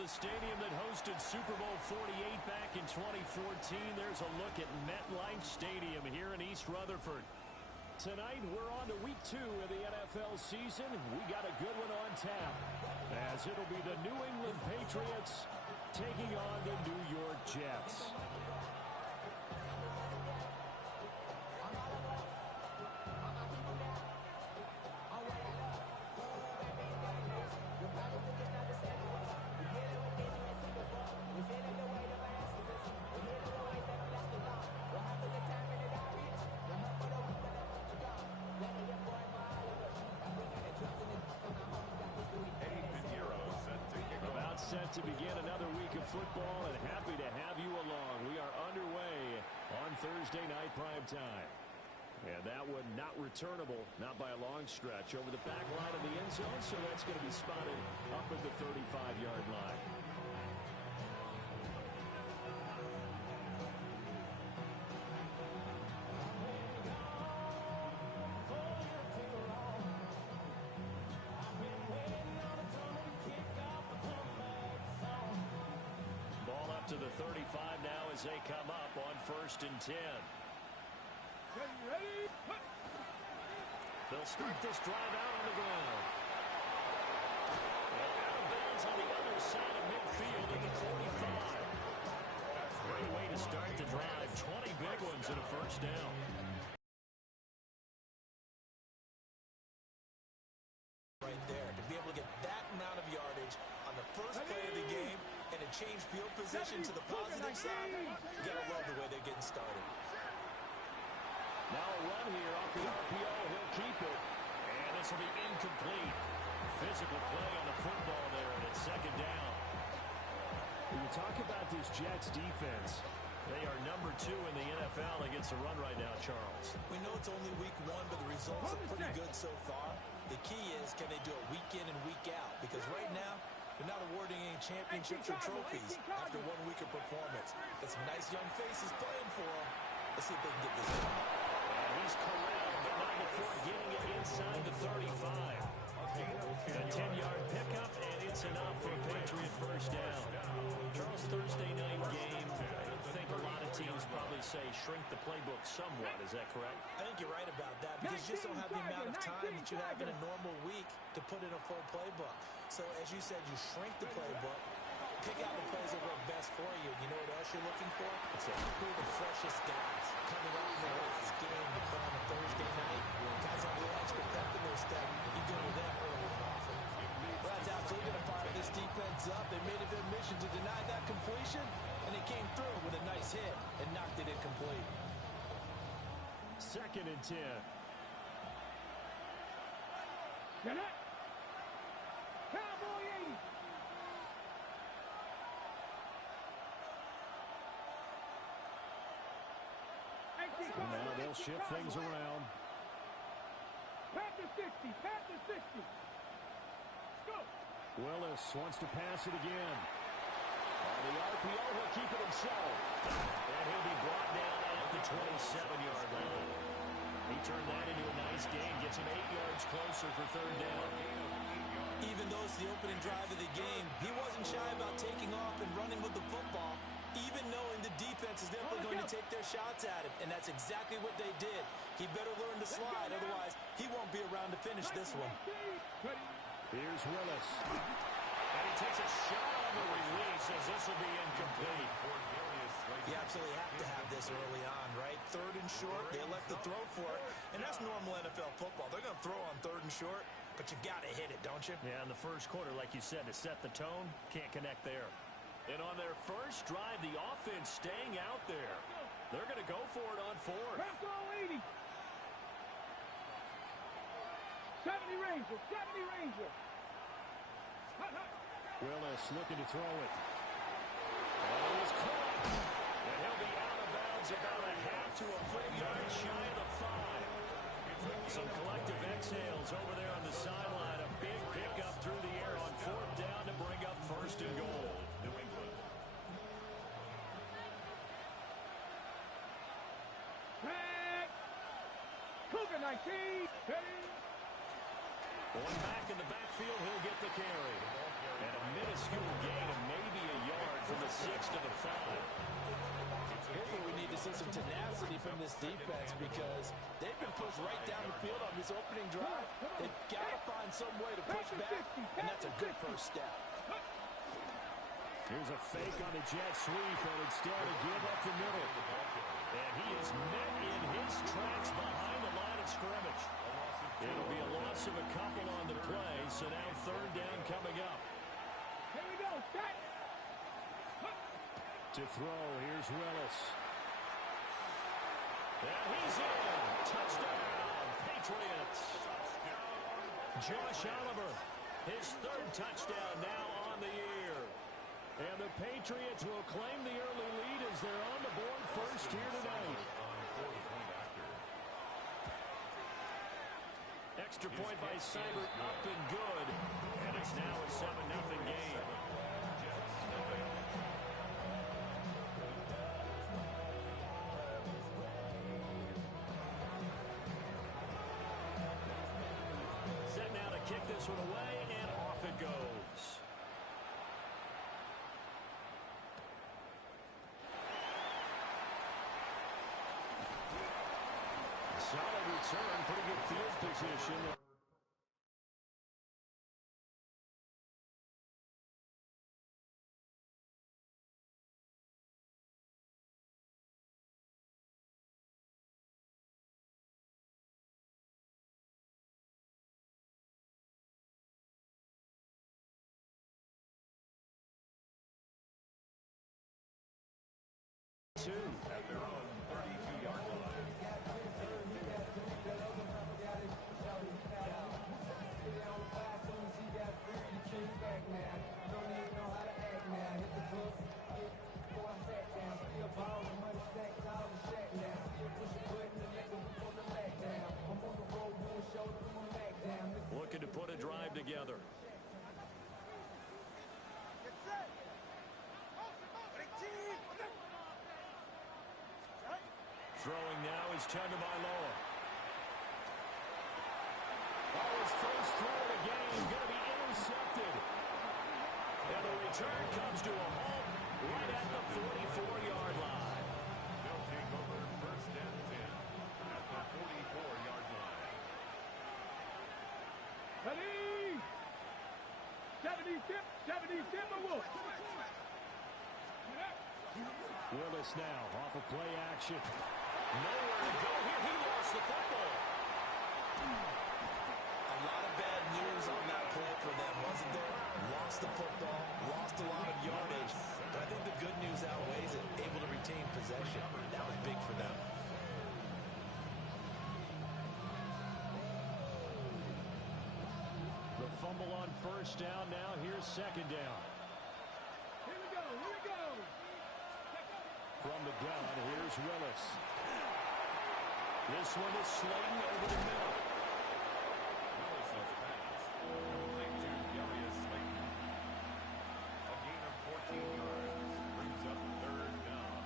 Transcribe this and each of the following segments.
the stadium that hosted Super Bowl 48 back in 2014. There's a look at MetLife Stadium here in East Rutherford. Tonight, we're on to week 2 of the NFL season. We got a good one on tap, as it'll be the New England Patriots taking on the New York Jets. Set to begin another week of football, and happy to have you along. We are underway on Thursday night prime time. And that one not returnable, not by a long stretch, over the back line of the end zone, so that's going to be spotted up at the 35-yard line. To the 35 now as they come up on 1st and 10. They'll start this drive out on the ground. And out of bounds on the other side of midfield at the 45. Great way to start the drive. 20 big ones and a first down. Right there. To be able to get that amount of yardage on the first play of the game and a change field position to the positive side, you gotta love the way they're getting started. Now a run here off the RPO. He'll keep it. And this will be incomplete. Physical play on the football there, and it's 2nd down. When you talk about this Jets defense, they are number 2 in the NFL against the run right now, Charles. We know it's only week 1, but the results are pretty good so far. The key is, can they do it week in and week out? Because right now, they're not awarding any championships or trophies after 1 week of performance. Got some nice young faces playing for them. Let's see if they can get this done. And he's corralled, but not before getting it inside the 35. A 10-yard pickup, and it's enough for a Patriot first down. Charles, Thursday night game. I think a lot of teams probably say shrink the playbook somewhat. Is that correct? I think you're right about that, because you just don't have the amount of time that you have in a normal week to put in a full playbook. So, as you said, you shrink the playbook, pick out the plays that work best for you. You know what else you're looking for? Who are the freshest guys coming off the last game to play on a Thursday night? Guys have a little extra pep in their step. You go to them early and often. Well, that's absolutely going to fire this defense up. They made it their mission to deny that completion, and they came through with a nice hit and knocked it incomplete. 2nd and 10. Get it. Cowboy 80. Now they'll shift things around. Panther 60. Panther 60. Go. Willis wants to pass it again. On the RPO, he'll keep it himself. And he'll be brought down at the 27-yard line. He turned that into a nice gain. Gets him 8 yards closer for 3rd down. Even though it's the opening drive of the game, he wasn't shy about taking off and running with the football, even knowing the defense is definitely going to take their shots at him. And that's exactly what they did. He better learn to slide, otherwise he won't be around to finish this one. Here's Willis. And he takes a shot on the release as this will be incomplete. You absolutely have to have this early on, right? 3rd and short, they elect to throw for it. And that's normal NFL football. They're going to throw on 3rd and short, but you've got to hit it, don't you? Yeah, in the first quarter, like you said, to set the tone, can't connect there. And on their first drive, the offense staying out there. They're going to go for it on 4th. 80. 70 Ranger. 70 Ranger. Willis looking to throw it. And he's caught. And he'll be out of bounds about a half to a full yard shy of the 5. Some collective exhales over there on the sideline. A big pickup through the air on 4th down to bring up 1st and goal. New England. Cougar 19. One back in the backfield, he'll get the carry. And a minuscule gain of maybe a yard from the 6 to the 5. Here's where we need to see some tenacity from this defense because they've been pushed right down the field on this opening drive. They've got to find some way to push back, and that's a good first step. Here's a fake on the jet sweep, and instead a give up the middle. And he is met in his tracks behind the line of scrimmage. It'll be a loss of a couple on the play, so now third down coming up. Here we go, set. To throw, here's Willis. And he's in. Touchdown, Patriots. Josh Oliver, his third touchdown now on the year. And the Patriots will claim the early lead as they're on the board first here tonight. Extra point by Seibert, up and good. And it's now a 7-0 game. Set now to kick this one away, and off it goes. Solid return, pretty good field position. Two at their own 32-yard line. Looking to put a drive together. Throwing now is Tagovailoa. His first throw of the game going to be intercepted. And the return comes to a halt right at the 44-yard line. They'll take over first and 10 at the 44-yard line. Ready? 70 Timberwolves. Willis now off of play action. Nowhere to go here. He lost the football. A lot of bad news on that play for them, wasn't there? Lost the football, lost a lot of yardage. But I think the good news outweighs it. Able to retain possession. That was big for them. The fumble on first down. Now here's second down. Here we go. From the gun, here's Willis. This one is Slayton over the middle. Willis's pass. Complete to Darius Slayton. A gain of 14 yards. Brings up third down.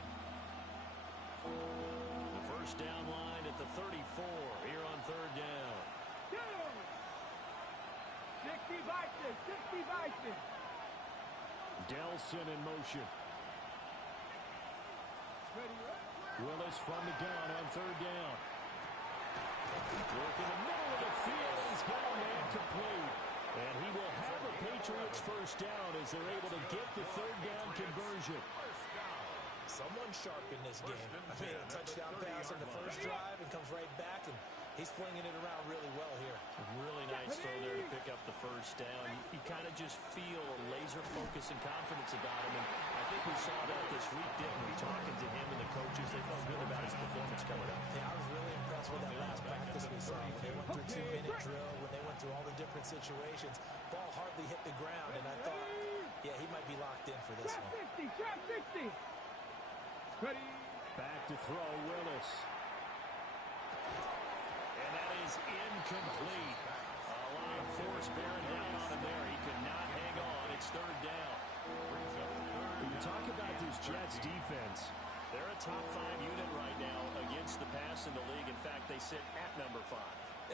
The first down line at the 34 here on third down. 60 Vikings. Delson in motion. Willis from the gun on third down. Work in the middle of the field. He's got a man complete. And he will have the Patriots first down as they're able to get the third down conversion. Someone sharp in this game. I mean, a touchdown pass on the first drive and comes right back, and he's flinging it around really well here. Really nice throw there to pick up the first down. You kind of just feel a laser focus and confidence about him. And I think we saw that this week, didn't we? Talking to him and the coaches, they felt good about his performance coming up. Yeah, I was really impressed with that last practice we saw. When they went through 2-minute drill, when they went through all the different situations, ball hardly hit the ground, and I thought, yeah, he might be locked in for this one. Trap 60. Ready? Back to throw, Willis. And that is incomplete. A lot of force bearing down on him there. He could not hang on. It's third down. When you talk about this Jets defense, they're a top 5 unit right now against the pass in the league. In fact, they sit at number 5.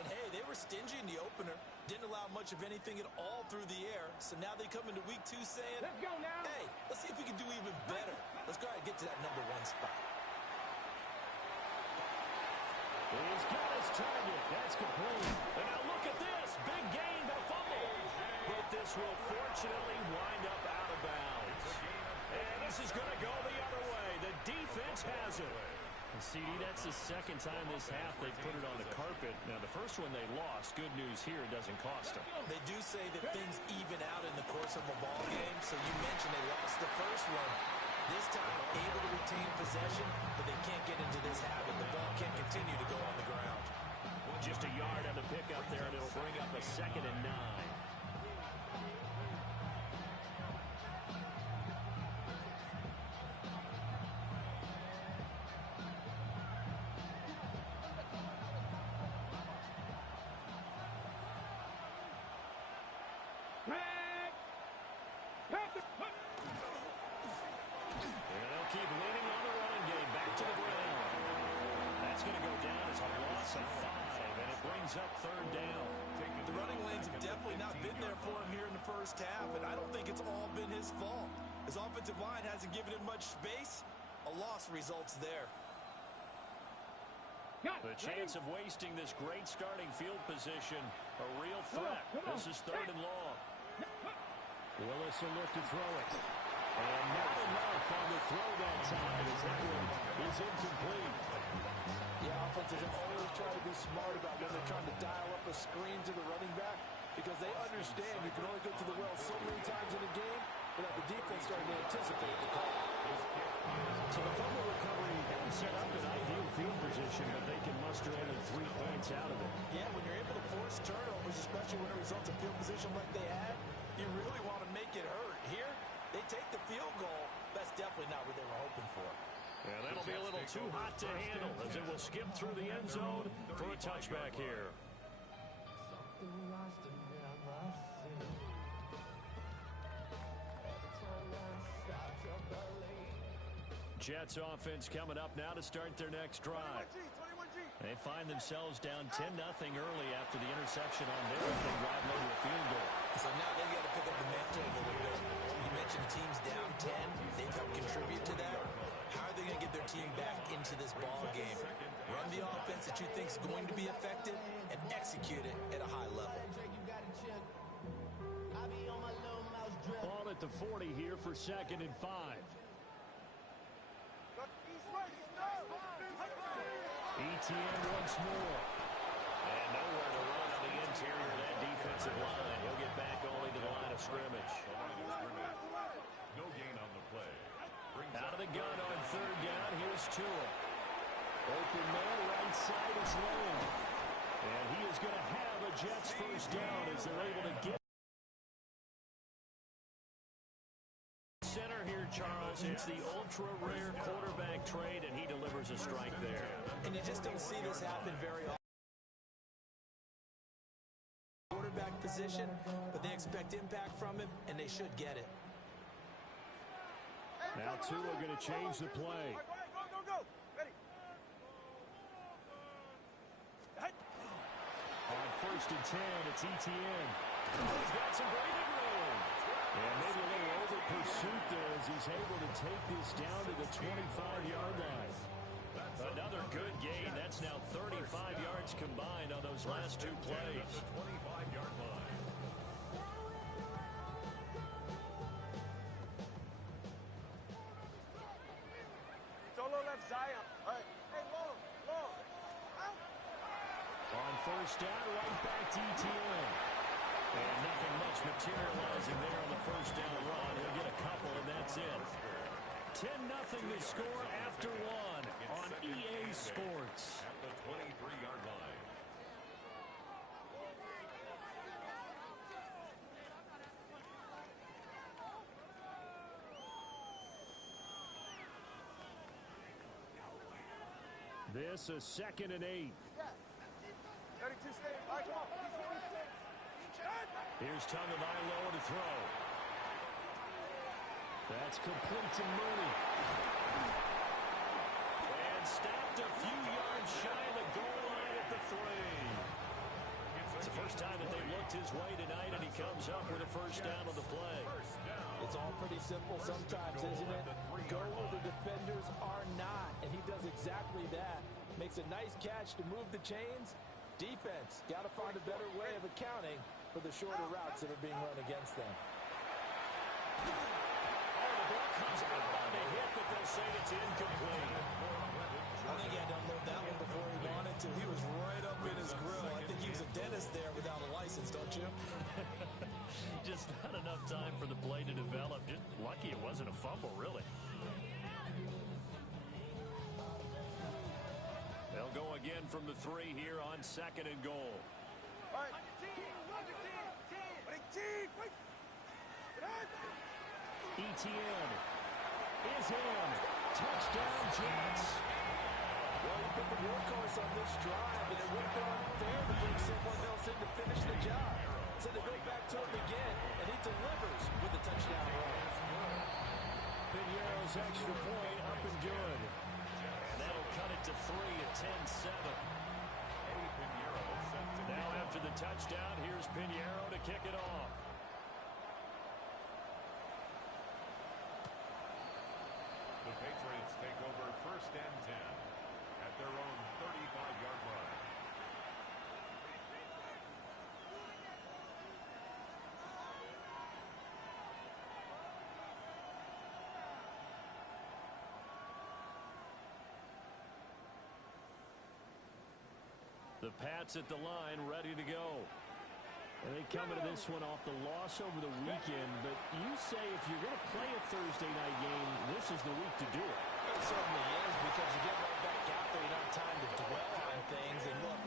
And hey, they were stingy in the opener. Didn't allow much of anything at all through the air. So now they come into week 2 saying, Let's go now. hey, let's see if we can do even better. Let's go ahead and get to that number 1 spot. He's got his target. That's complete. And now look at this. Big gain, but a fumble. But this will fortunately wind up out of bounds. And this is going to go the other way. The defense has it. And CD, that's the second time this half they put it on the carpet. Now, the first one they lost. Good news here, it doesn't cost them. They do say that things even out in the course of a ball game. So you mentioned they lost the first one. This time, able to retain possession, but they can't get into this habit. The ball can't continue to go on the ground. Just a yard on the pickup there, and it'll bring up a 2nd and 9. Keep leaning on the running game. Back to the ground. That's going to go down as a loss of 5, and it brings up 3rd down. The running lanes have definitely not been there for him here in the first half, and I don't think it's all been his fault. His offensive line hasn't given him much space. A loss results there. The chance of wasting this great starting field position, a real threat. This is 3rd and long. Willis will look to throw it. And not enough on the throw that time as that one is incomplete. Yeah, offenses have always tried to be smart about when they're trying to dial up a screen to the running back because they understand you can only go to the well so many times in a game without the defense starting to anticipate the call. So the fumble recovery hasn't set up an ideal field position, but they can muster only 3 points out of it. Yeah, when you're able to force turnovers, especially when it results in field position like they had, you really want to make it hurt. Here, they take the field goal. That's definitely not what they were hoping for. Yeah, that'll be a little too hot to handle as it will skip through the end zone for a touchback here. Jets offense coming up now to start their next drive. They find themselves down 10-0 early after the interception on their opening drive led to a field goal. So now they've got to pick up the mantle a little bit. You mentioned the team's down 10. They've helped contribute to that. How are they going to get their team back into this ball game? Run the offense that you think is going to be effective and execute it at a high level. Ball at the 40 here for 2nd and 5. ETN once more. And nowhere to run on the interior of that defensive line. He'll get back only to the line of scrimmage. No gain on the play. Out of the gun on 3rd down. Here's Tua. Open man, right side is Lane. And he is going to have a Jets first down as they're able to get center here, Charles. It's the ultra-rare quarterback trade, and he delivers a strike there. And you just don't see this happen very often. Quarterback position, but they expect impact from him, and they should get it. Now Tua going to change the play. On 1st and 10, it's ETN. He's got some breathing room. And maybe a little over pursuit there as he's able to take this down to the 25-yard line. Another good gain. That's now 35 yards combined on those last 2 plays. 25-yard line. Solo left Zion. All right. Hey, long. On 1st down, right back to ETN. And nothing much materializing there on the 1st down run. He'll get a couple, and that's it. 10-0 to score after 1 on EA Sports. At the 23-yard line. This a 2nd and 8. 32 stay. All right, come on. Here's Tagovailoa to throw. That's complete to Mooney. And stopped a few yards shy of the goal line at the 3. It's the first time that they've looked looked his way tonight, and he comes up with a first down on the play. It's all pretty simple sometimes, isn't it? Go where the defenders are not, and he does exactly that. Makes a nice catch to move the chains. Defense, got to find a better way of accounting for the shorter routes that are being run against them. Oh, the ball comes out on the hit, but they'll say it's incomplete. I think he had to unload that one before he wanted to. He was right up in his grill. I think he was a dentist there without a license, don't you? Just not enough time for the play to develop. Just lucky it wasn't a fumble, really. They'll go again from the 3 here on 2nd and goal. All right. ETN is in. Touchdown, Jets. Well, he put the workhorse on this drive, and it would have been unfair to bring someone else in to finish the job. So they go back to him again, and he delivers with a touchdown run. Pinheiro's extra point up and good. And that'll cut it to 3 at 10-7. Now after the touchdown, here's Pinheiro to kick it off. The Patriots take over 1st and 10 at their own 35-yard line. The Pats at the line, ready to go. And they come into this one off the loss over the weekend, but you say if you're going to play a Thursday night game, this is the week to do it. It certainly is, because you get right back out there, you don't have time to dwell on things. And look,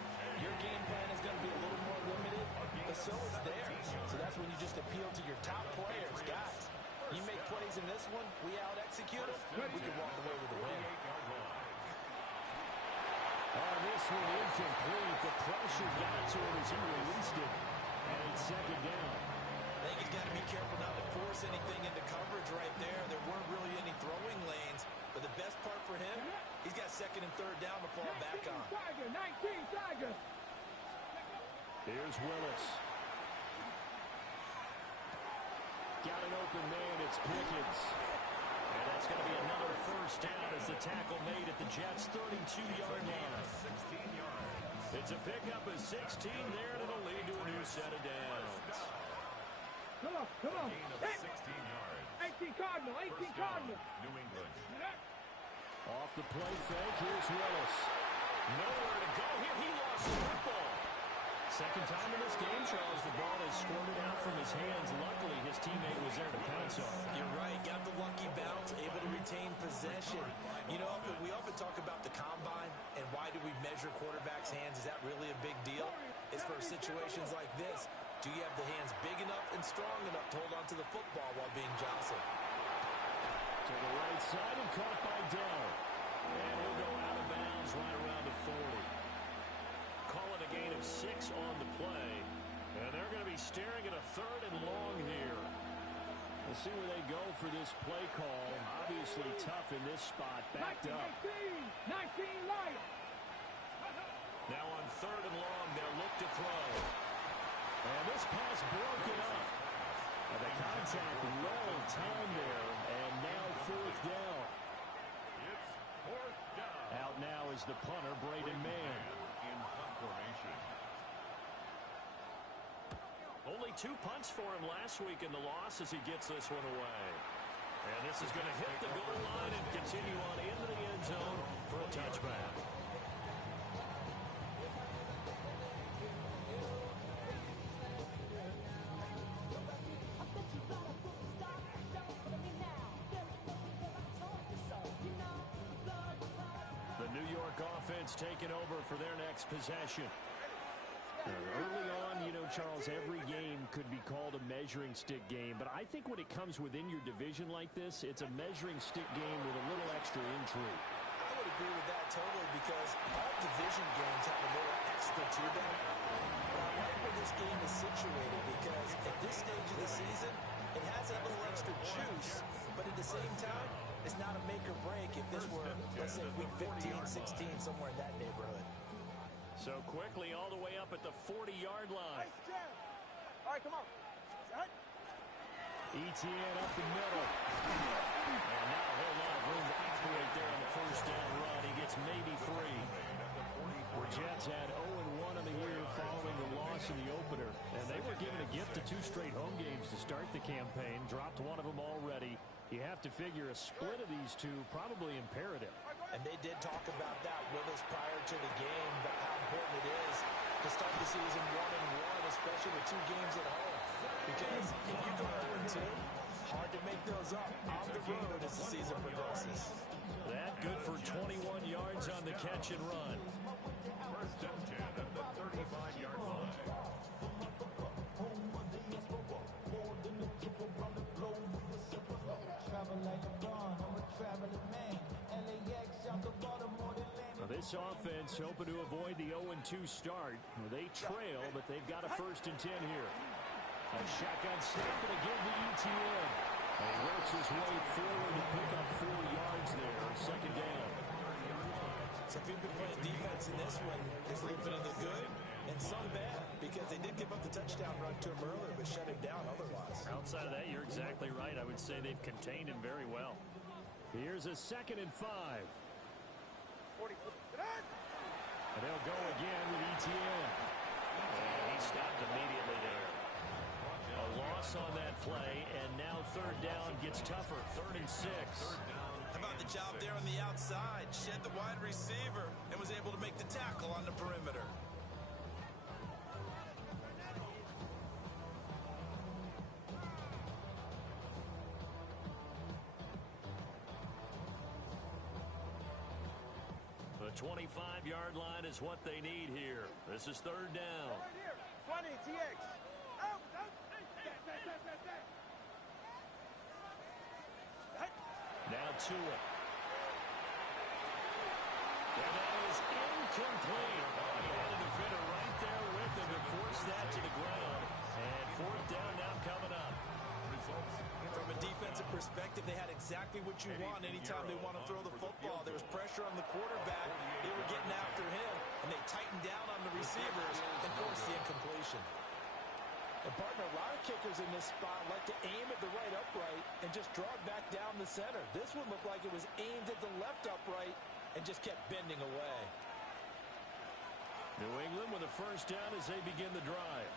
your game plan is going to be a little more limited, but so is theirs. So that's when you just appeal to your top players. Guys, you make plays in this one, we out-execute them, we can walk away with a win. Oh, this one incomplete. The pressure got to him as he released it. And it's 2nd down. I think he's got to be careful not to force anything into coverage right there. There weren't really any throwing lanes. But the best part for him, he's got 2nd and 3rd down to fall back on. Here's Willis. Got an open man. It's Pickens. And that's going to be another first down as the tackle made at the Jets' 32-yard line. 16 yards. It's a pickup of 16 there, and it'll lead to a new set of downs. Come on. Gain of 16 yards. 18 Cardinal. New England. Off the play fake, here's Willis. Nowhere to go here. He lost the football. Second time in this game, Charles, the ball has squirted out from his hands. Luckily, his teammate was there to pounce on it. You're right. Got the lucky bounce, able to retain possession. You know, we often talk about the combine and why do we measure quarterbacks' hands. Is that really a big deal? It's for situations like this. Do you have the hands big enough and strong enough to hold on to the football while being jostled? To the right side and caught by Dell. And he'll go out of bounds right around the 40. Call it a gain of 6 on the play. And they're going to be staring at a 3rd and long here. We'll see where they go for this play call. Obviously tough in this spot. Backed up. 19 Lions. Now on 3rd and long, they'll look to throw. And this pass broken up. And the contact well timed there. And now 4th down. It's 4th down. Out now is the punter, Braden Mann. In punt formation. Only 2 punts for him last week in the loss as he gets this one away. And this is going to hit the goal line and continue on into the end zone for a touchback. The New York offense taking over for their next possession. Early on, you know, Charles, every game could be called a measuring stick game. But I think when it comes within your division like this, it's a measuring stick game with a little extra intrigue. I would agree with that totally because all division games have a little extra to them. But I like where this game is situated because at this stage of the season, it has that little extra juice. But at the same time, it's not a make or break if this were, let's say, week 15, 16, somewhere in that neighborhood. So quickly all the way up at the 40-yard line. All right, come on. ETN up the middle. And not a whole lot of room to operate there on the first down run. He gets maybe 3. The Jets had 0-1 in the year following the loss in the opener. And they were given a gift of 2 straight home games to start the campaign. Dropped one of them already. You have to figure a split of these two probably imperative. And they did talk about that with us prior to the game, but how important it is to start the season 1-1, especially with 2 games at home. Because if you go 0-2, hard to make those up on the road as the season progresses. That good for 21 yards on the catch and run. First and 10 at the 35-yard line. This offense hoping to avoid the 0-2 start. They trail, but they've got a first and 10 here. A shotgun snap and again to ETN. And he works his way forward to pick up 4 yards there. Second down. So if you've been playing defense in this one, there's a little bit of the good and some bad, because they did give up the touchdown run to him earlier, but shut him down otherwise. Outside of that, you're exactly right. I would say they've contained him very well. Here's a 2nd and 5. 40. And they'll go again with ETN. And he stopped immediately there. A loss on that play, and now 3rd down gets tougher. 3rd and 6. How about the job there on the outside? Shed the wide receiver and was able to make the tackle on the perimeter. The 25-yard line is what they need here. This is 3rd down. 20, TX. Out. Now to it. And that is incomplete. He had a defender right there with him to force that to the ground. And 4th down now coming up. From a defensive perspective, they had exactly what you want anytime they want to throw the football. There was pressure on the quarterback. They were getting after him, and they tightened down on the receivers and forced the incompletion. And partner, a lot of kickers in this spot like to aim at the right upright and just draw it back down the center. This one looked like it was aimed at the left upright and just kept bending away. New England with a first down as they begin the drive.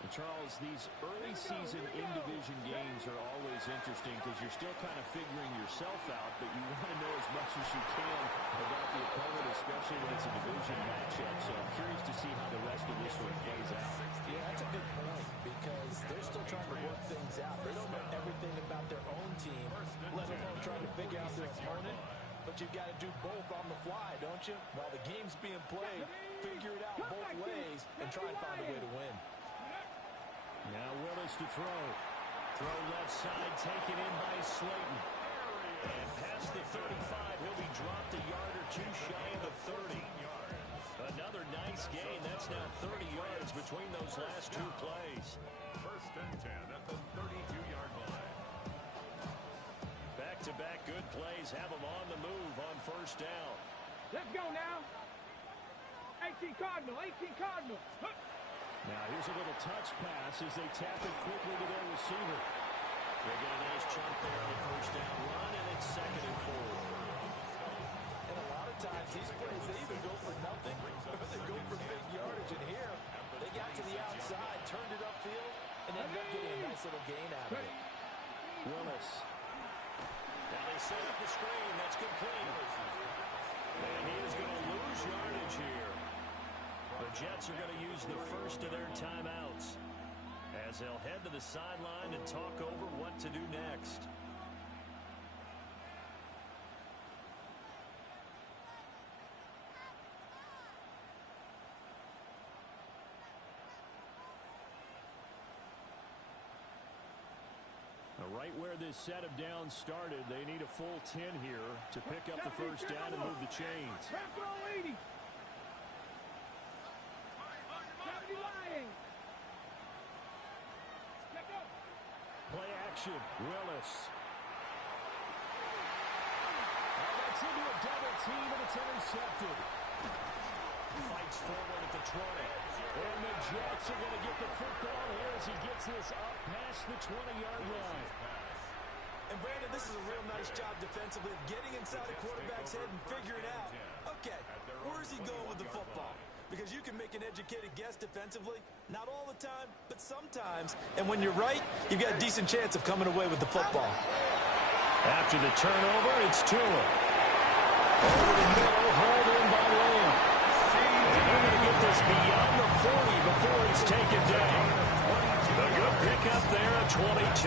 And Charles, these early season in-division games are always interesting because you're still kind of figuring yourself out, but you want to know as much as you can about the opponent, especially when it's a division matchup. So I'm curious to see how the rest of this one plays out. Yeah, that's a good point because they're still trying to work things out. They don't know everything about their own team, let alone trying to figure out their opponent. But you've got to do both on the fly, don't you? While the game's being played, figure it out both ways and try and find a way to win. Now Willis to throw. Throw left side, taken in by Slayton. And past the 35, he'll be dropped a yard or 2 shy of the 30. Another nice gain. That's now 30 yards between those last 2 plays. First and 10 at the 32-yard line. Back-to-back good plays have them on the move on first down. Let's go now. 18 Cardinal, 18 Cardinal. Now here's a little touch pass as they tap it quickly to their receiver. They get a nice chunk there on the first down run, and it's 2nd and 4. And a lot of times these plays, they either go for nothing or they go for big yardage. And here, they got to the outside, turned it upfield, and ended up getting a nice little gain out of it. Willis. Now they set up the screen. That's complete. And he is going to lose yardage here. The Jets are going to use the first of their timeouts as they'll head to the sideline and talk over what to do next. Right where this set of downs started, they need a full 10 here to pick up the first down and move the chains. Play action, Willis. Oh, that's into a double team, and it's intercepted. Fights forward at the 20. And the Jets are going to get the football here as he gets this up past the 20-yard line. And Brandon, this is a real nice job defensively of getting inside a quarterback's head and figuring out, okay, where's he going with the football? Because you can make an educated guess defensively, not all the time, but sometimes. And when you're right, you've got a decent chance of coming away with the football. After the turnover, it's Tua. Over the middle, hauled in by Lamb. And they're going to get this beyond the 40 before it's taken down. A good pickup there at 22.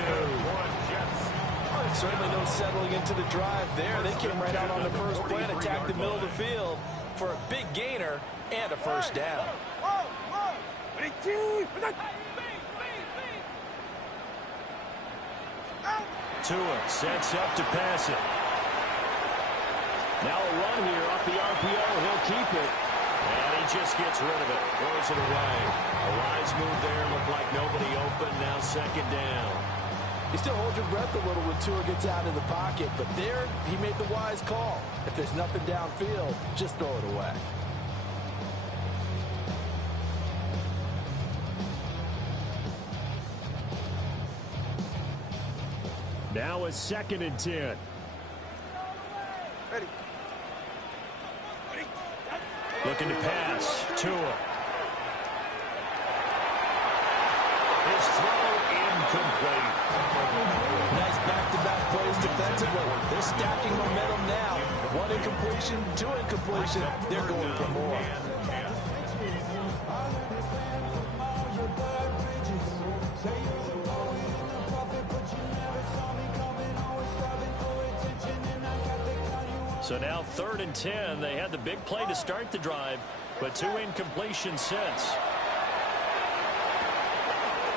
Certainly no settling into the drive there. They came right out on the first play and attacked the middle of the field for a big gainer and a first down. Tua sets up to pass it. Now a run here off the RPO. He'll keep it. And he just gets rid of it. Throws it away. A wise move there. Looked like nobody open. Now second down. You still hold your breath a little when Tua gets out of the pocket, but there he made the wise call. If there's nothing downfield, just throw it away. Now a 2nd and 10. Ready. Looking to pass. Tua. His throw incomplete. Nice back-to-back plays defensively. They're stacking momentum now. 1 incompletion, 2 incompletion. They're going for more. So now 3rd and 10. They had the big play to start the drive, but 2 incompletions since.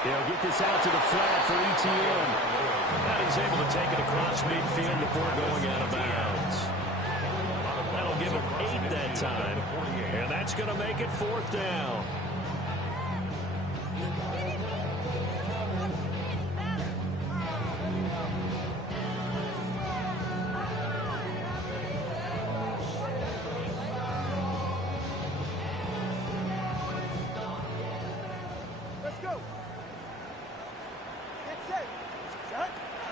He'll get this out to the flat for ETN. And he's able to take it across midfield before going out of bounds. That'll give him 8 that time. And that's going to make it 4th down.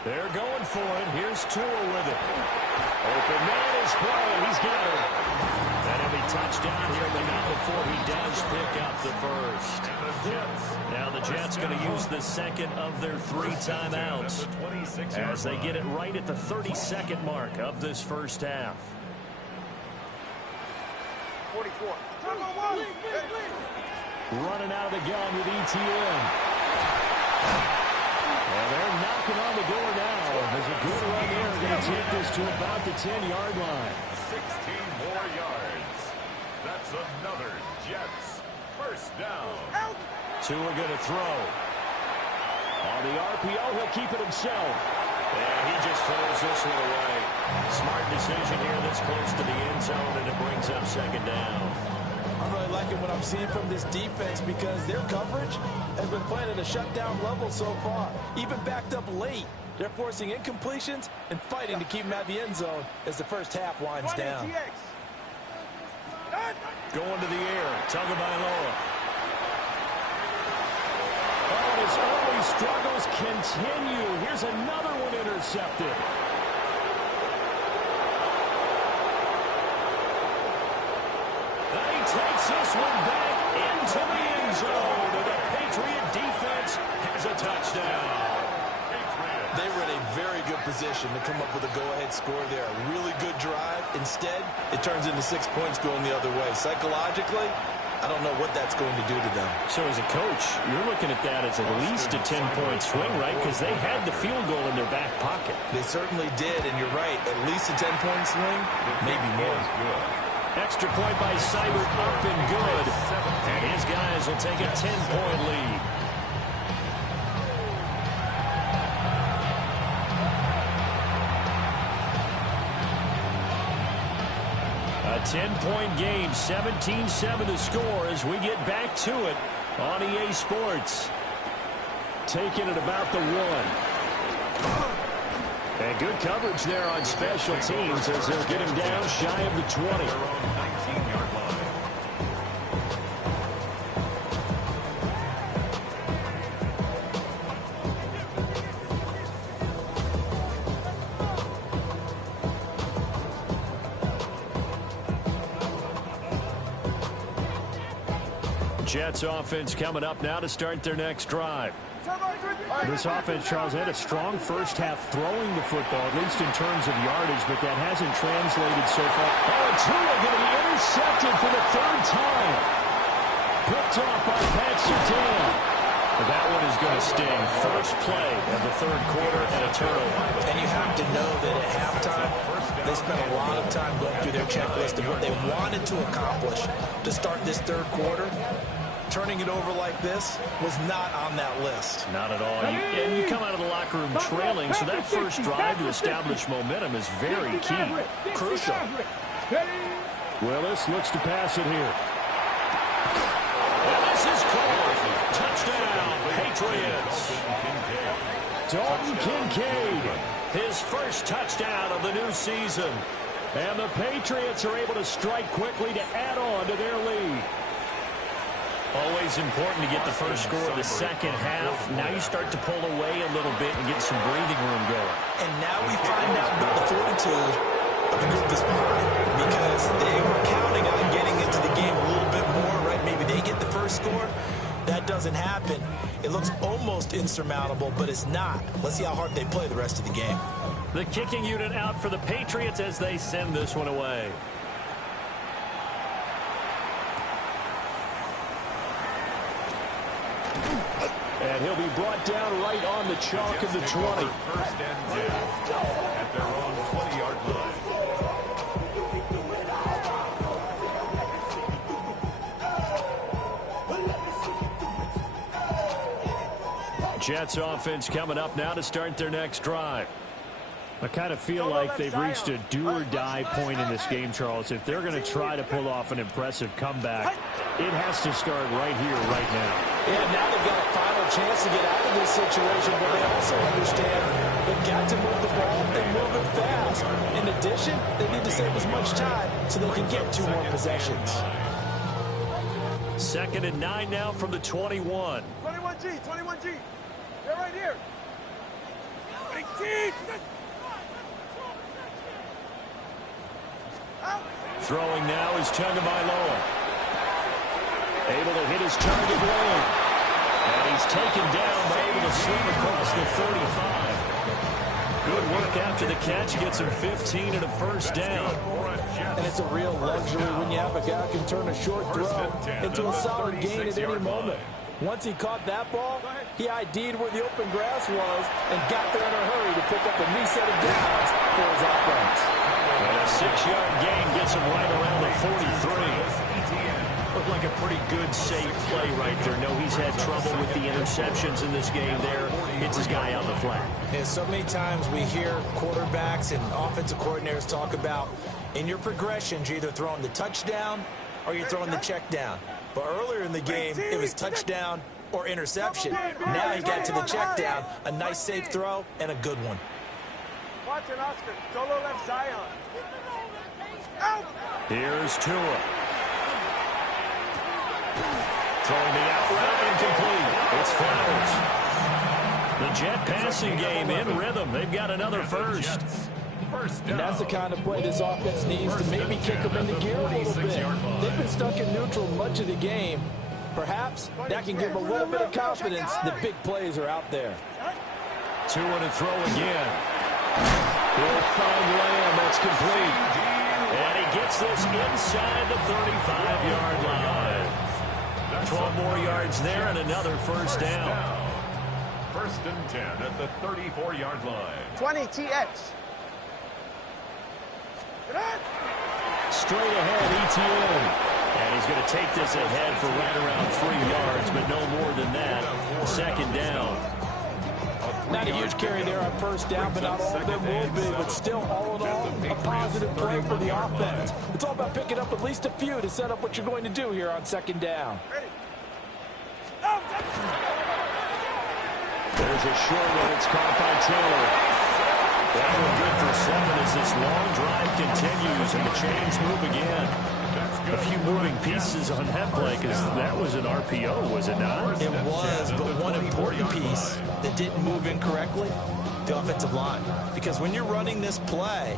They're going for it. Here's Tua with it. Open man is playing. He's got it. And he'll be touchdown here, but not before he does pick up the first. Now the Jets going to use the second of their 3 timeouts as they get it right at the 32nd mark of this first half. 44. Running out of the gun with ETN. And they're knocking on the door now. There's a good run there. Going to take this to about the 10-yard line. 16 more yards. That's another Jets first down. Tua going to throw. On the RPO, he'll keep it himself. And he just throws this one away. Smart decision here this close to the end zone, and it brings up second down. I'm really liking what I'm seeing from this defense because their coverage has been playing at a shutdown level so far. Even backed up late, they're forcing incompletions and fighting to keep them at the end zone as the first half winds down. Going to the air, Tagovailoa. Oh, and his early struggles continue. Here's another one intercepted. Takes this one back into the end zone, and the Patriot defense has a touchdown. They were in a very good position to come up with a go-ahead score there. A really good drive. Instead, it turns into 6 points going the other way. Psychologically, I don't know what that's going to do to them. So as a coach, you're looking at that as at least a 10-point swing, right? Because they had the field goal in their back pocket. They certainly did, and you're right. At least a 10-point swing, maybe more. Extra point by Seibert, up and good. And his guys will take a 10-point lead. A 10-point game, 17-7 to score as we get back to it on EA Sports. Taking it about the 1. And good coverage there on special teams as they'll get him down shy of the 20. Jets offense coming up now to start their next drive. This offense, Charles, had a strong first half throwing the football, at least in terms of yardage, but that hasn't translated so far. Oh, and Tua going to be intercepted for the third time. Picked off by Pat Surtain. That one is going to sting. First play of the third quarter and a turnover. And you have to know that at halftime, they spent a lot of time going through their checklist of what they wanted to accomplish to start this third quarter. Turning it over like this was not on that list. Not at all. And you come out of the locker room trailing, so that first drive to establish momentum is very key. Crucial. Willis looks to pass it here. And this is called. Touchdown, Patriots. Dalton Kincaid, his first touchdown of the new season. And the Patriots are able to strike quickly to add on to their lead. Always important to get the first score of the second half. Now you start to pull away a little bit and get some breathing room going. And now we find out about the fortitude of the group that's behind, because they were counting on getting into the game a little bit more, right? Maybe they get the first score. That doesn't happen. It looks almost insurmountable, but it's not. Let's see how hard they play the rest of the game. The kicking unit out for the Patriots as they send this one away. And he'll be brought down right on the chalk of the 20. First and 10 at their own 20-yard line. Jets offense coming up now to start their next drive. I kind of feel like they've reached a do-or-die point in this game, Charles. If they're going to try to pull off an impressive comeback, it has to start right here, right now. Yeah, now they've got a final chance to get out of this situation, but they also understand they've got to move the ball and move it fast. In addition, they need to save as much time so they can get 2 more possessions. 2nd and 9 now from the 21. 21G, 21G. They're right here. 18. Throwing now is Tagovailoa. Able to hit his target lane. And he's taken down, but able to swim across the 35. Good work after the catch. Gets him 15 and a first down. And it's a real luxury when you have a guy who can turn a short throw into a solid gain at any moment. Once he caught that ball, he ID'd where the open grass was and got there in a hurry to pick up a new set of downs for his offense. And a 6-yard gain gets him right around the 43. Looked like a pretty good, safe play right there. No, he's had trouble with the interceptions in this game there. Hits his guy on the flat. And so many times we hear quarterbacks and offensive coordinators talk about, in your progressions, you're either throwing the touchdown or you're throwing the check down. But earlier in the game, it was touchdown or interception. Now he got to the check down, a nice safe throw, and a good one. Watch it, Oscar. Solo left Zion. Out. Here's Tua. Throwing the out route incomplete. It's Flowers. The Jet passing game in rhythm. They've got another first. And that's the kind of play this offense needs to maybe kick them into gear a little bit. They've been stuck in neutral much of the game. Perhaps that can give them a little bit of confidence that big plays are out there. Tua to throw again. He'll find Lamb. That's complete. And he gets this inside the 35-yard line. 12 more yards there and another first down. First and 10 at the 34-yard line. 20 TX. Straight ahead, ETN. And he's going to take this ahead for right around 3 yards, but no more than that. 2nd down. Not a huge carry there on first down, but not all of them will be. But still, all in all, a positive play for the offense. It's all about picking up at least a few to set up what you're going to do here on 2nd down. There's a short one. It's caught by Taylor. That one good for 7 as this long drive continues and the chains move again. A few moving pieces on that play because that was an RPO, was it not? It was, but one important piece that didn't move incorrectly, the offensive line. Because when you're running this play,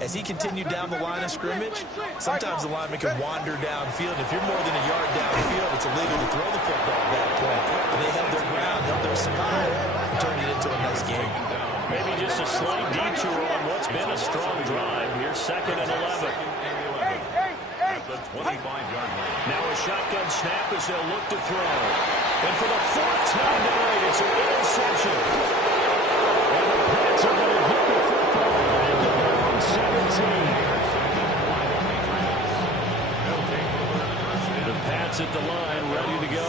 as he continued down the line of scrimmage, sometimes the lineman can wander downfield. If you're more than a yard downfield, it's offensive leader to throw the football at that point. But they held their ground, held their spot, and turned it into a nice game. Maybe just a slight detour on what's been a strong drive. Here's 2nd and 11. The 25-yard line. Now a shotgun snap as they'll look to throw. And for the 4th time tonight, it's an interception. And the Pats are going to get the football back at their own 17. The Pats at the line, ready to go.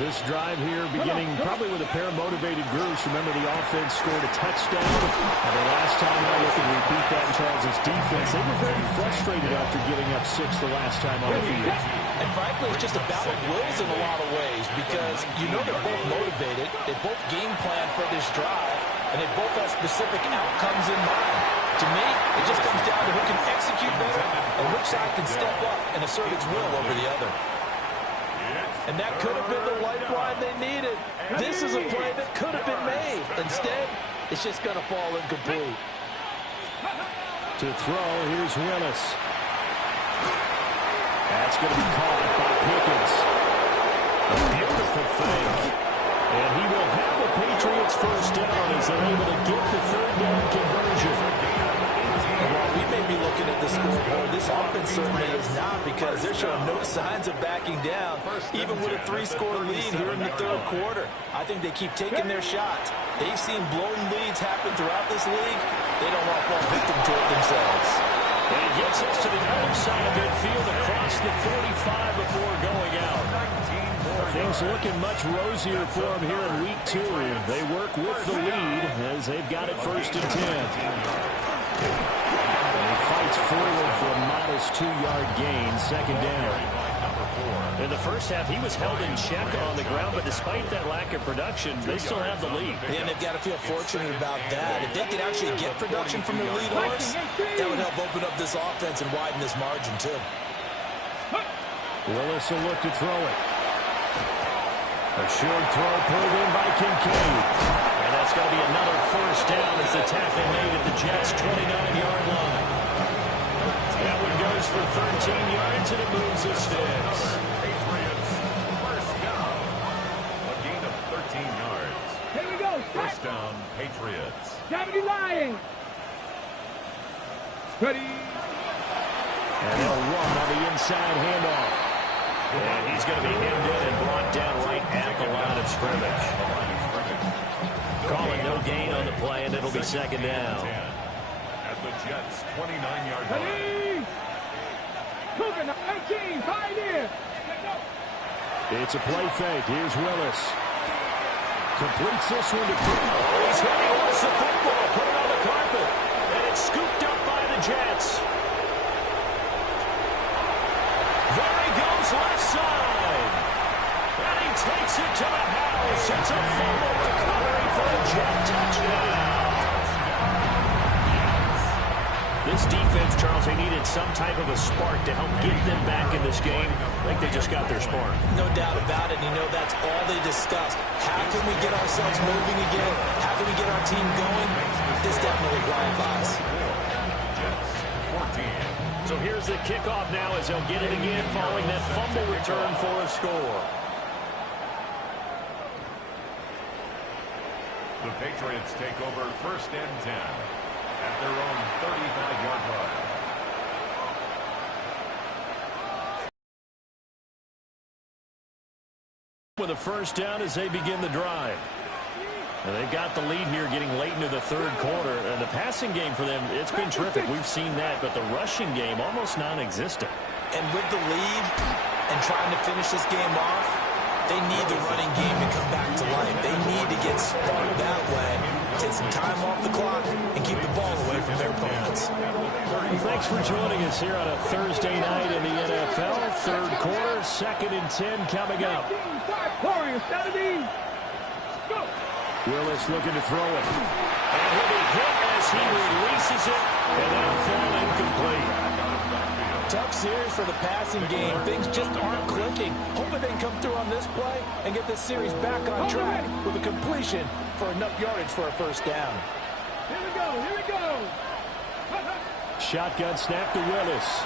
This drive here beginning probably with a pair of motivated groups. Remember, the offense scored a touchdown. And the last time I look and repeat that in Charles' defense, they were very frustrated after giving up 6 the last time on the field. And frankly, it's just a battle of wills in a lot of ways because you know they're both motivated. They both game plan for this drive, and they both have specific outcomes in mind. To me, it just comes down to who can execute better and which side can step up and assert its will over the other. And that could have been the lifeline they needed. This is a play that could have been made. Instead, it's just going to fall incomplete. To throw, here's Willis. That's going to be caught by Pickens. A beautiful fake. And he will have the Patriots first down as they're able to get the 3rd down conversion. And while we may be looking at the scoreboard, this offense certainly is not because they're showing no signs of backing down, even with a 3-score lead here in the 3rd quarter. I think they keep taking their shots. They've seen blown leads happen throughout this league. They don't want to fall victim to it themselves. And he gets us to the other side of midfield across the 45 before going out. Things looking much rosier for him here in week 2. They work with the lead as they've got it 1st and 10. Fights forward for a modest 2-yard gain, 2nd down. In the first half, he was held in check on the ground, but despite that lack of production, they still have the lead. And they've got to feel fortunate about that. If they could actually get production from their lead horse, that would help open up this offense and widen this margin, too. Willis will look to throw it. A short throw pulled in by Kincaid. And that's going to be another 1st down as the tackle made at the Jets' 29-yard line. That one goes for 13 yards, and it moves the sticks. Patriots, 1st down. A gain of 13 yards. Here we go. 1st down, Patriots. 70 lying. Ready. And they'll run on the inside handoff. And he's going to be hemmed in and brought down right at the line of scrimmage. Calling no gain on the play, and it'll be 2nd down. At the Jets' 29-yard line. Ready. Cougar, 18, pioneer. It's a play fake. Here's Willis. Completes this one to Pickens. He's hit. He wants the football. Put it on the carpet. And it's scooped up by the Jets. There he goes, left side. And he takes it to the house. It's a fumble recovery for a Jet touchdown. This defense, Charles, they needed some type of a spark to help get them back in this game. I think they just got their spark. No doubt about it. You know, that's all they discussed. How can we get ourselves moving again? How can we get our team going? This definitely qualifies. Jets, 14. So here's the kickoff now as they'll get it again following that fumble return for a score. The Patriots take over 1st and 10 at their own 35-yard line. With a 1st down as they begin the drive. And they've got the lead here getting late into the 3rd quarter. And the passing game for them, it's been terrific. We've seen that, but the rushing game almost non-existent. And with the lead and trying to finish this game off, they need the running game to come back to life. They need to get sparked that way, take some time off the clock, and keep the ball away from their opponents. Thanks for joining us here on a Thursday night in the NFL. 3rd quarter, 2nd and 10 coming up. Warriors, 70. Go. Willis looking to throw it. And he'll be hit as he releases it, and that'll fall incomplete. Tough series for the passing game. Things just aren't clicking. Hoping they can come through on this play and get this series back on track with a completion for enough yardage for a 1st down. Here we go, here we go. Shotgun snap to Willis.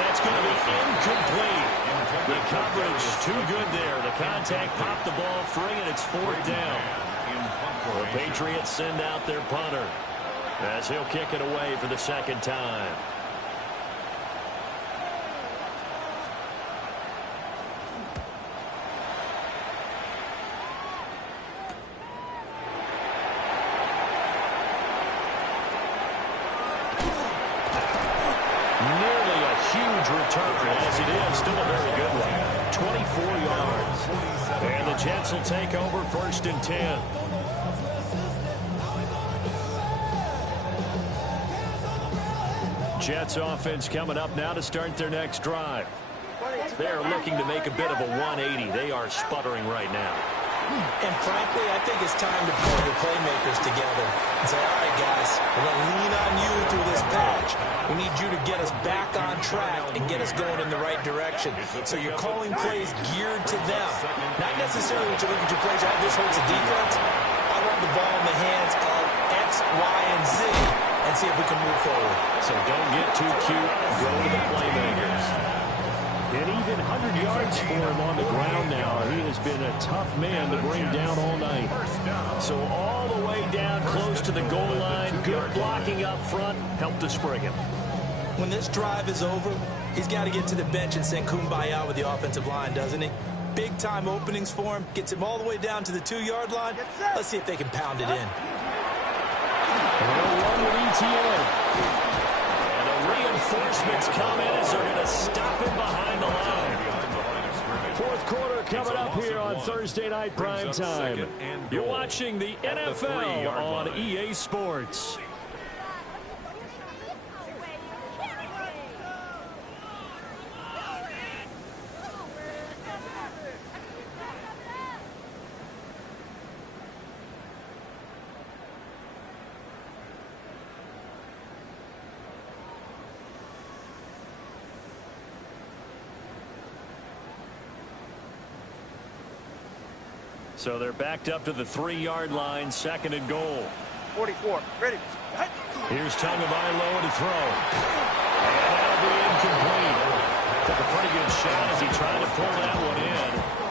And that's going to be incomplete. The coverage too good there. The contact popped the ball free, and it's fourth down. The Patriots send out their punter as he'll kick it away for the second time. Nearly a huge return, as it is still a very good one. 24 yards. And the Jets will take over first and 10. Jets offense coming up now to start their next drive. They're looking to make a bit of a 180. They are sputtering right now. And frankly, I think it's time to pull your playmakers together and say, all right, guys, we're going to lean on you through this patch. We need you to get us back on track and get us going in the right direction. So you're calling plays geared to them. Not necessarily to look at your plays, oh, this hurts the defense. I want the ball in the hands of X, Y, and Z and see if we can move forward. So don't get too cute. Go to the playmakers. And even 100 yards for him on the ground now. He has been a tough man to bring down all night. So all the way down close to the goal line. Good blocking up front. Helped to spring him. When this drive is over, he's got to get to the bench and sing Kumbaya with the offensive line, doesn't he? Big-time openings for him. Gets him all the way down to the 2-yard line. Let's see if they can pound it in. One with ETN. Reinforcements come in as they're going to stop him behind the line. Fourth quarter coming up here on Thursday Night Prime Time. You're watching the NFL on EA Sports. So they're backed up to the 3-yard line, second and goal. 44, ready. Here's Tagovailoa to throw. And that'll be incomplete. Took a pretty good shot as he tried to pull that one in.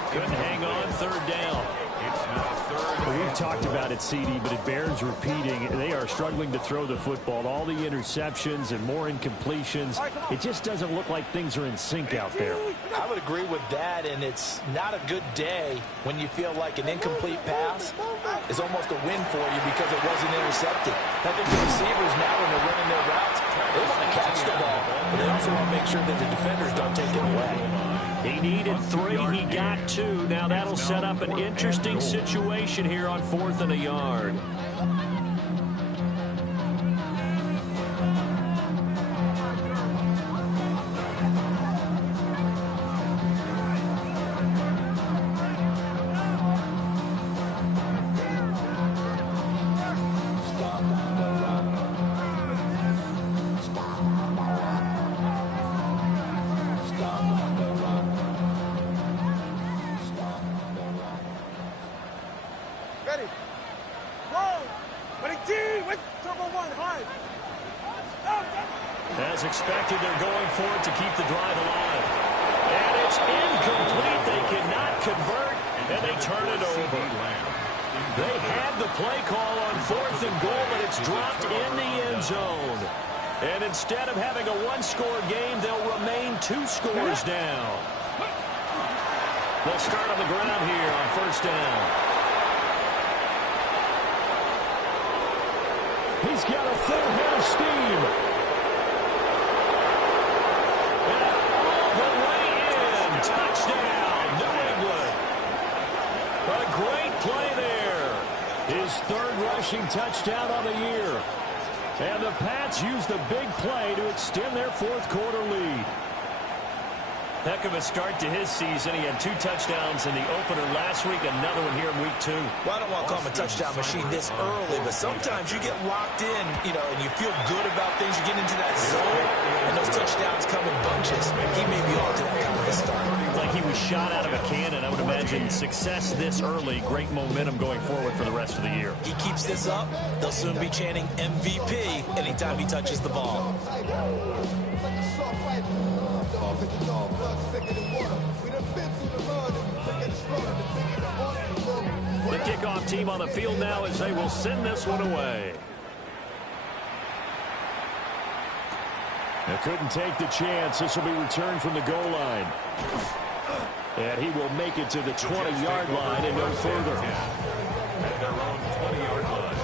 Couldn't hang on, third down. It's now third. We've talked about it, CD, but it bears repeating. They are struggling to throw the football. All the interceptions and more incompletions. It just doesn't look like things are in sync out there. I would agree with that, and it's not a good day when you feel like an incomplete pass is almost a win for you because it wasn't intercepted. I think the receivers now, when they're running their routes, they want to catch the ball, but they also want to make sure that the defenders don't take it away. He needed 3. He got 2. Now that'll set up an interesting situation here on 4th and a yard. Ready. Roll. Ready, T with turbo 1 high. As expected, they're going for it to keep the drive alive. And it's incomplete. They cannot convert, and they turn it over. They had the play call on 4th and goal, but it's dropped in the end zone. And instead of having a 1-score game, they'll remain 2 scores down. They'll start on the ground here on first down. He's got a full head of steam. And all the way in. Touchdown, New England. A great play there. His 3rd rushing touchdown on the year. And the Pats use the big play to extend their 4th quarter lead. Heck of a start to his season. He had 2 touchdowns in the opener last week, another one here in week 2. Well, I don't want to call him a touchdown machine this early, but sometimes you get locked in, and you feel good about things. You get into that zone, and those touchdowns come in bunches. He may be on to that kind of a start. Like he was shot out of a cannon. I would imagine success this early, great momentum going forward for the rest of the year. He keeps this up, they'll soon be chanting MVP anytime he touches the ball. team on the field now as they will send this one away. They couldn't take the chance. This will be returned from the goal line. And he will make it to the 20-yard line and no further. At their own 20-yard line.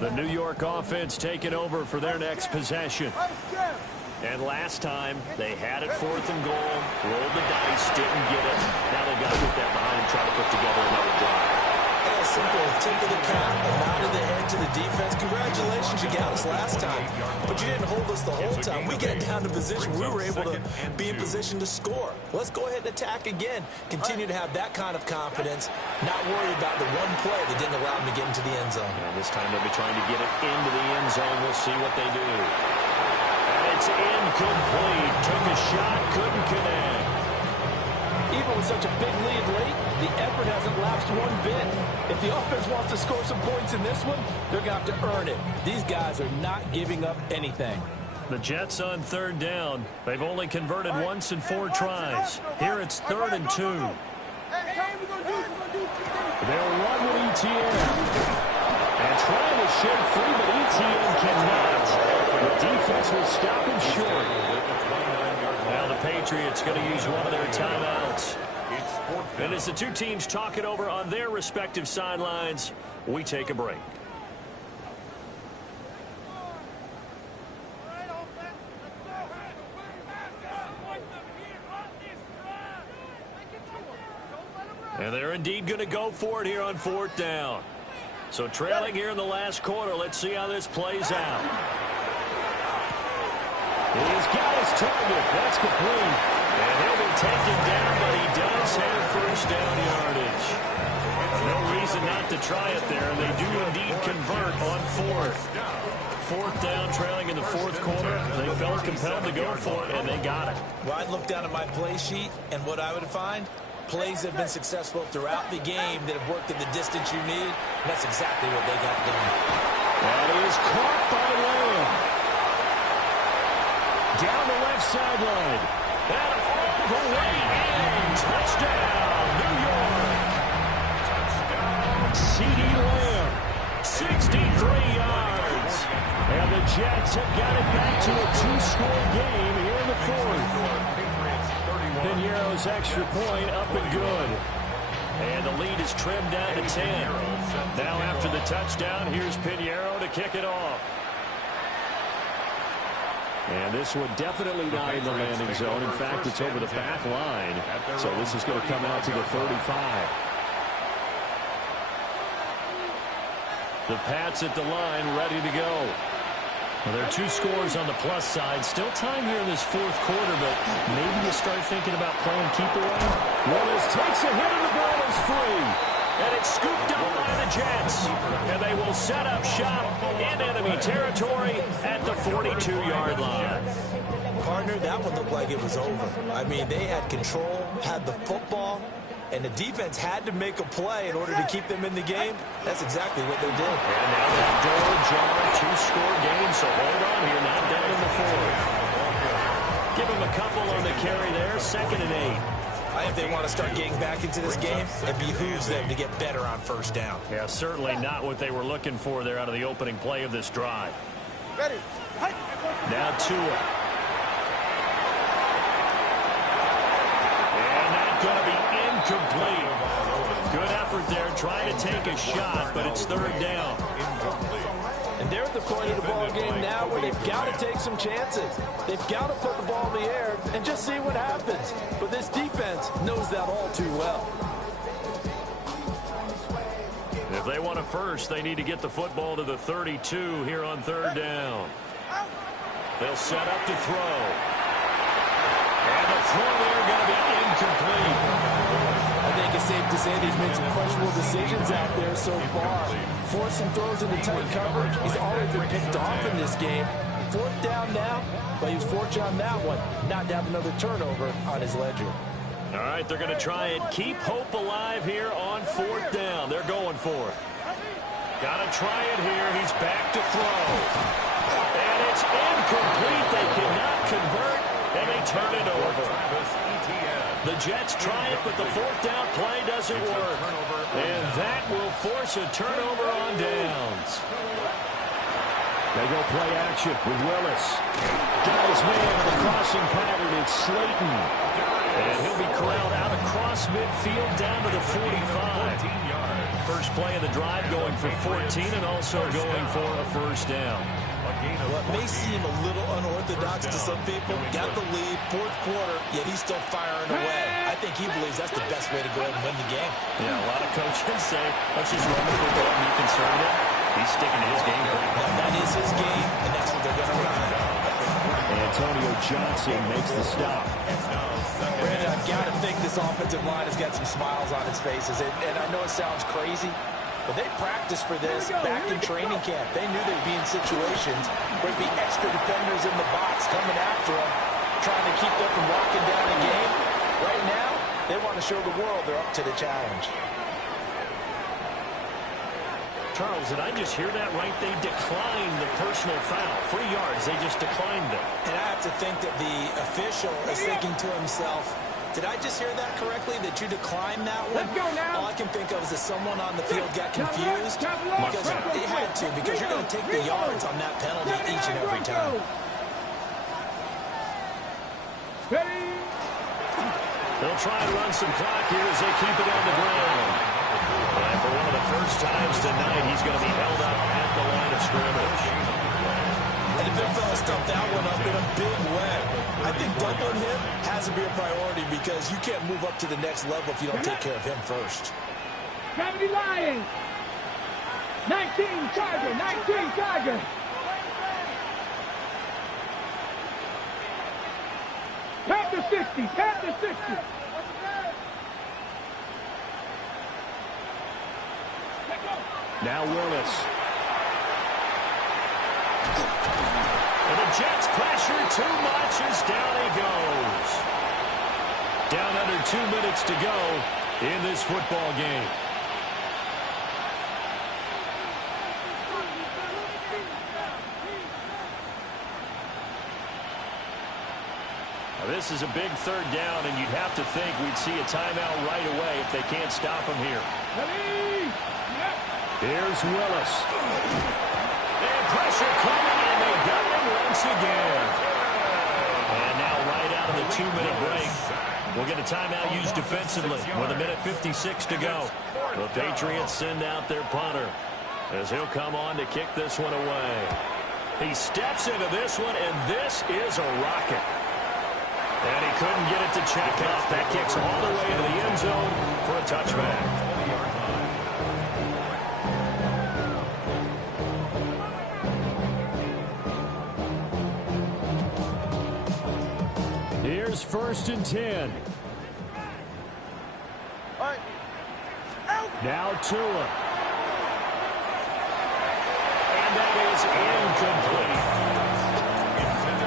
The New York offense taking over for their next possession. And last time, they had it 4th and goal, rolled the dice, didn't get it. Now they've got to put that behind and try to put together another drive. Yeah, simple. Tip of the cap, a nod of the head to the defense. Congratulations, you got us last time. But you didn't hold us the whole time. We got down to position. We were able to be in position to score. Let's go ahead and attack again. Continue to have that kind of confidence. Not worry about the one play that didn't allow them to get into the end zone. And this time they'll be trying to get it into the end zone. We'll see what they do. It's incomplete. Took a shot, couldn't connect. Even with such a big lead late, the effort hasn't lapsed one bit. If the offense wants to score some points in this one, they're going to have to earn it. These guys are not giving up anything. The Jets on 3rd down. They've only converted once in 4 tries. Here it's 3rd and 2. They'll run with ETN. And trying to shake free, but ETN cannot. The defense will stop him short. Now the Patriots going to use one of their timeouts. And as the two teams talk it over on their respective sidelines, we take a break. And they're indeed going to go for it here on 4th down. So trailing here in the last quarter, let's see how this plays out. He's got his target. That's complete. And he'll be taken down, but he does have 1st down yardage. No reason not to try it there. They do indeed convert on 4th. 4th down, trailing in the 4th quarter. They felt compelled to go for it, and they got it. Well, I'd look down at my play sheet, and what I would find, plays have been successful throughout the game that have worked in the distance you need, and that's exactly what they got done. That is caught by Lamb. Down the left sideline. And all the way in. Touchdown, New York. C.D. Lamb, 63 yards. And the Jets have got it back to a 2-score game here in the 4th. Piñeiro's extra point up and good. And the lead is trimmed down to 10. Now after the touchdown, here's Piñeiro to kick it off. And this one definitely not in the landing zone. In fact, it's over the back line. So this is going to come out to the 35. The Pats at the line, ready to go. Well, there are 2 scores on the plus side. Still time here in this 4th quarter, but maybe you start thinking about playing keep away. Willis takes a hit and the ball is free. And it's scooped up by the Jets. And they will set up shop in enemy territory at the 42-yard line. Partner, that one looked like it was over. I mean, they had control, had the football, and the defense had to make a play in order to keep them in the game. That's exactly what they did. And now that door jar, 2-score game, so hold on here, not down in the 4th. Give them a couple on the carry there, 2nd and 8. If they want to start getting back into this game, it behooves them to get better on 1st down. Yeah, certainly not what they were looking for there out of the opening play of this drive. Now Tua. And that's going to be incomplete. Good effort there, trying to take a shot, but it's 3rd down. And they're at the point of the ball game now where they've got to take some chances. They've got to put the ball in the air and just see what happens. But this defense knows that all too well. If they want a first, they need to get the football to the 32 here on 3rd down. They'll set up to throw. And the throw there going to be incomplete. I think it's safe to say that he's made some questionable decisions out there so far. Forcing throws into tight coverage. He's already been picked off in this game. 4th down now, but he was fortunate on that one not to have another turnover on his ledger. All right, they're going to try and keep hope alive here on 4th down. They're going for it. Got to try it here. He's back to throw. And it's incomplete. They cannot convert, and they turn it over. The Jets try it, but the fourth down play doesn't work. And that will force a turnover on downs. They go play action with Willis. Got his man in the crossing pattern. It's Slayton. And he'll be corralled out across midfield down to the 45. First play of the drive going for 14 and also going for a first down. What may seem a little unorthodox to some people, got the lead, fourth quarter, yet he's still firing away. I think he believes that's the best way to go ahead and win the game. Yeah, a lot of coaches say, let's just run the football and be conservative. He's sticking to his game plan. That is his game, and that's what they're going to run. Antonio Johnson makes the stop. Brandon, I've got to think this offensive line has got some smiles on its faces. And I know it sounds crazy, but they practiced for this back in training camp. They knew they'd be in situations where there'd be extra defenders in the box coming after them, trying to keep them from locking down a game. Right now, they want to show the world they're up to the challenge. Charles, did I just hear that right? They declined the personal foul. 3 yards, they just declined it. And I have to think that the official is thinking to himself, did I just hear that correctly, that you declined that one? All I can think of is that someone on the field got confused because they had to, because you're going to take the yards on that penalty each and every time. They'll try and run some clock here as they keep it on the ground. And for one of the first times tonight, he's going to be held up at the line of scrimmage. And the big fella stuffed that one up in a big way. I think doubling him has to be a priority because you can't move up to the next level if you don't take care of him first. 70 Lions. 19 Tiger. 19 Tiger. Panther 60. Panther 60. Now Willis. And the Jets pressure too much as down he goes. Down under 2 minutes to go in this football game. Now this is a big third down, and you'd have to think we'd see a timeout right away if they can't stop him here. Here's Willis. And pressure coming, and they got him once again. And now right out of the 2-minute break, we'll get a timeout used defensively with 1:56 to go. The Patriots send out their punter as he'll come on to kick this one away. He steps into this one, and this is a rocket. And he couldn't get it to check up. That kicks all the way to the end zone for a touchback. Here's 1st and 10. Now Tua. And that is incomplete.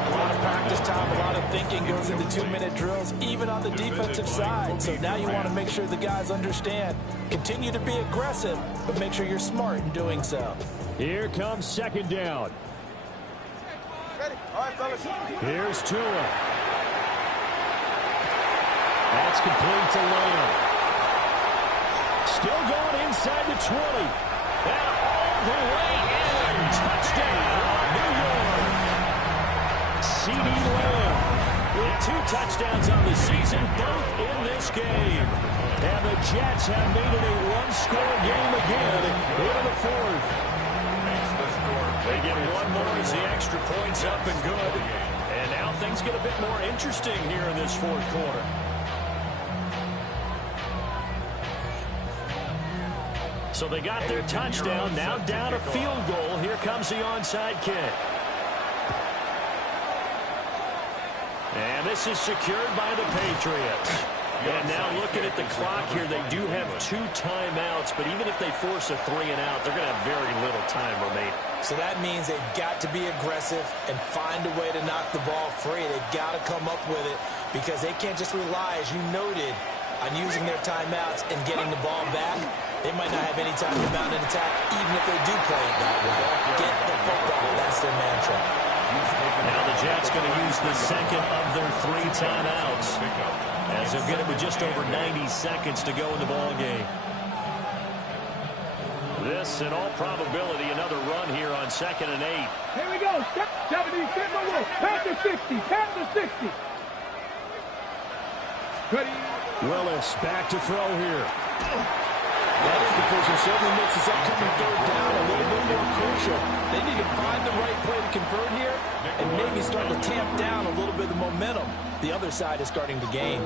A lot of practice time, a lot of thinking goes into 2-minute drills, even on the defensive side. So now you want to make sure the guys understand. Continue to be aggressive, but make sure you're smart in doing so. Here comes 2nd down. Here's Tua. That's complete to Lamb. Still going inside the 20. And all the way in. Touchdown, New York. C.D. Lamb with 2 touchdowns on the season, both in this game. And the Jets have made it a 1-score game again into the 4th. They get one more as the extra points up and good. And now things get a bit more interesting here in this 4th quarter. So they got their touchdown, now down a field goal. Here comes the onside kick. And this is secured by the Patriots. And now looking at the clock here, they do have 2 timeouts, but even if they force a 3 and out, they're going to have very little time remaining. So that means they've got to be aggressive and find a way to knock the ball free. They've got to come up with it because they can't just rely, as you noted, on using their timeouts and getting the ball back. They might not have any time to mount an attack, even if they do play it that way. Get the football. That's their mantra. Now the Jets going to use the second of their 3 timeouts, as they'll get it with just over 90 seconds to go in the ball game. This, in all probability, another run here on 2nd and 8. Here we go. 70, pass to 60, pass to 60. Ready. Willis back to throw here. That indecision certainly makes this upcoming 3rd down a little bit more crucial. They need to find the right play to convert here and maybe start to tamp down a little bit of the momentum the other side is starting to gain.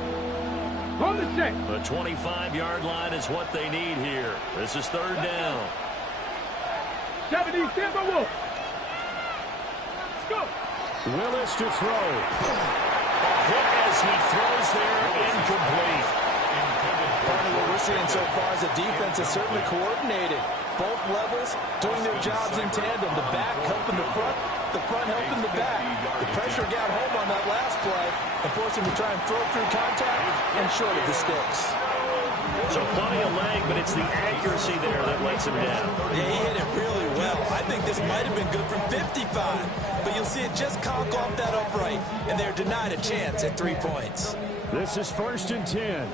On the check. The 25-yard line is what they need here. This is 3rd down. 70, Timber Wolf. Let's go. Willis to throw. Hit as he throws there, incomplete. Part of what we're seeing so far is the defense is certainly coordinated. Both levels doing their jobs in tandem. The back helping the front helping the back. The pressure got home on that last play and forced him to try and throw through contact and short of the sticks. So plenty of leg, but it's the accuracy there that lets him down. Yeah, he hit it really well. I think this might have been good from 55, but you'll see it just conk off that upright, and they're denied a chance at 3 points. This is 1st and 10.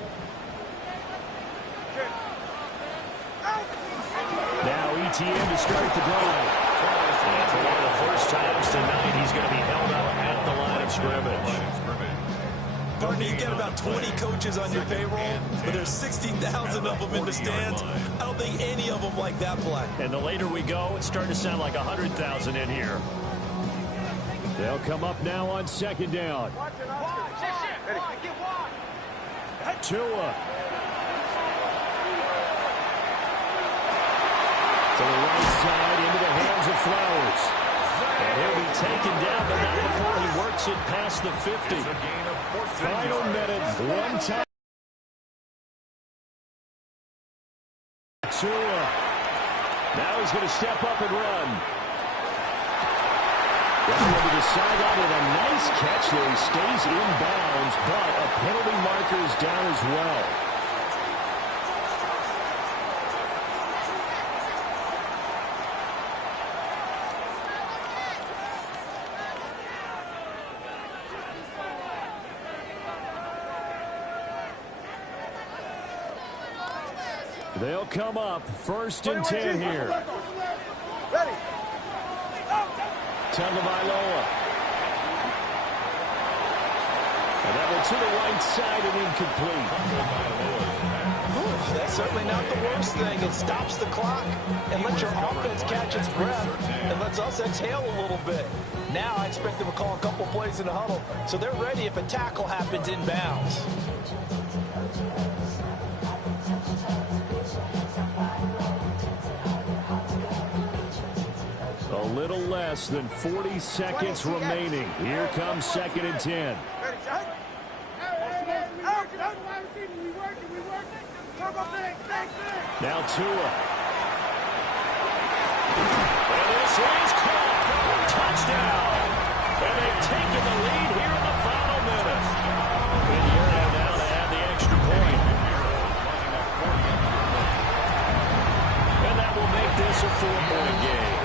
Now ETN to start the drive. And for one of the first times tonight, he's going to be held up at the line of scrimmage. Barney, you get about 20 coaches on your payroll, but there's 60,000 of them in the stands. I don't think any of them like that play. And the later we go, it's starting to sound like 100,000 in here. They'll come up now on 2nd down. Tua. To the right side, into the hands of Flowers. And he'll be taken down, but not before he works it past the 50. Final minute, 1 time. Tua. Now he's going to step up and run. Down over the sideline with a nice catch there. He stays in bounds, but a penalty marker is down as well. They'll come up 1st and 10 here. Ready. Tagovailoa. And that one to the right side and incomplete. That's certainly not the worst thing. It stops the clock and lets your offense catch its breath and lets us exhale a little bit. Now I expect them to call a couple plays in the huddle so they're ready if a tackle happens inbounds. A little less than 40 seconds remaining. Here comes 2nd and 10. Now Tua. And this is caught. Touchdown. And they've taken the lead here in the final minute. Pinheiro now to add the extra point. And that will make this a 4-point game.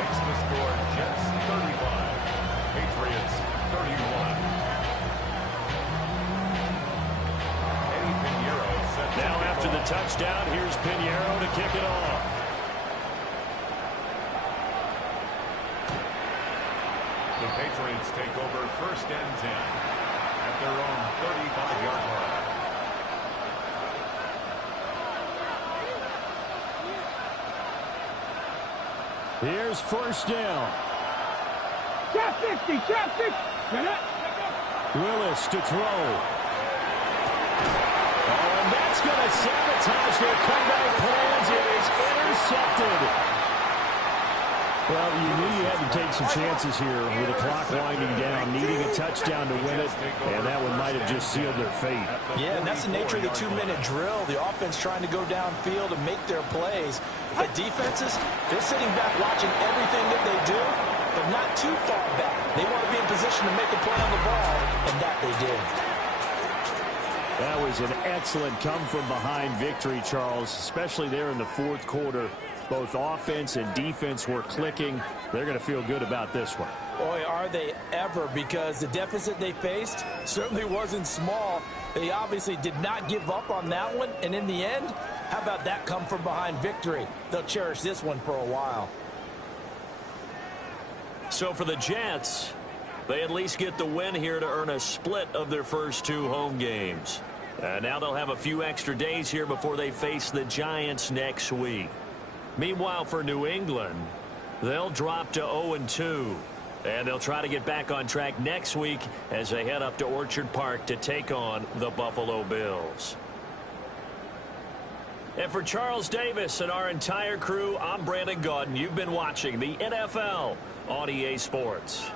Makes the score Jets 35, Patriots 31. Now after the touchdown, here's Pinheiro to kick it off. The Patriots take over 1st and 10 at their own 35-yard line. Here's 1st down. Trap 60, trap 60. Willis to throw. And that's going to sabotage their comeback plans. It is intercepted. Well, you knew you had to take some chances here with the clock winding down, needing a touchdown to win it, and that one might have just sealed their fate. Yeah, and that's the nature of the 2-minute drill. The offense trying to go downfield and make their plays. But defenses, they're sitting back watching everything that they do, but not too far back. They want to be in position to make a play on the ball, and that they did. That was an excellent come-from-behind victory, Charles, especially there in the fourth quarter. Both offense and defense were clicking. They're going to feel good about this one. Boy, are they ever, because the deficit they faced certainly wasn't small. They obviously did not give up on that one, and in the end, how about that come-from-behind victory? They'll cherish this one for a while. So for the Jets, they at least get the win here to earn a split of their first 2 home games. Now they'll have a few extra days here before they face the Giants next week. Meanwhile, for New England, they'll drop to 0-2. And they'll try to get back on track next week as they head up to Orchard Park to take on the Buffalo Bills. And for Charles Davis and our entire crew, I'm Brandon Gaudin. You've been watching the NFL on EA Sports.